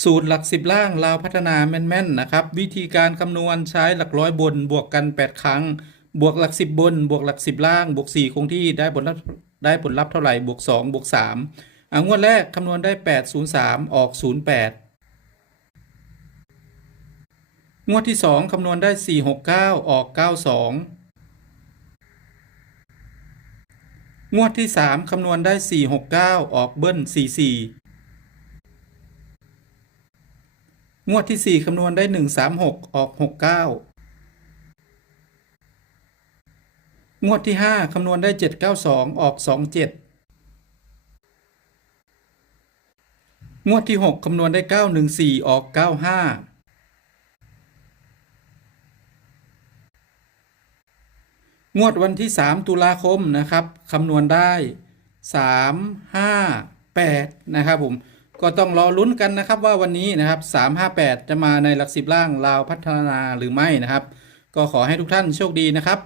สูตรหลักสิบล่างลาวพัฒนาแม่นๆนะครับ วิธีการคำนวณใช้หลักร้อยบนบวกกัน 8 ครั้ง บวกหลักสิบบน บวกหลักสิบล่าง บวก 4 คงที่ได้ผลลัพธ์ได้ผลลัพธ์เท่าไหร่บวก 2 บวก3อ่างวดแรกคำนวณได้ 803 ออก 08 งวดที่ 2 คำนวณได้ 469 ออก 92งวดที่ 3 คำนวณได้ 469 ออกเบิ้ล 44 งวดที่ 4 คำนวณได้ 136 ออก 69 งวดที่ 5 คำนวณได้ 792 ออก 27 งวดที่ 6 คำนวณได้ 914 ออก 95 งวดวันที่ 3 ตุลาคมนะครับ คำนวณได้ 3 5 8 นะครับผม ก็ต้องรอลุ้นกันนะครับว่าวันนี้นะครับ 358 จะมาในหลักสิบล่างลาวพัฒนาหรือไม่นะครับ ก็ขอให้ทุกท่านโชคดีนะครับ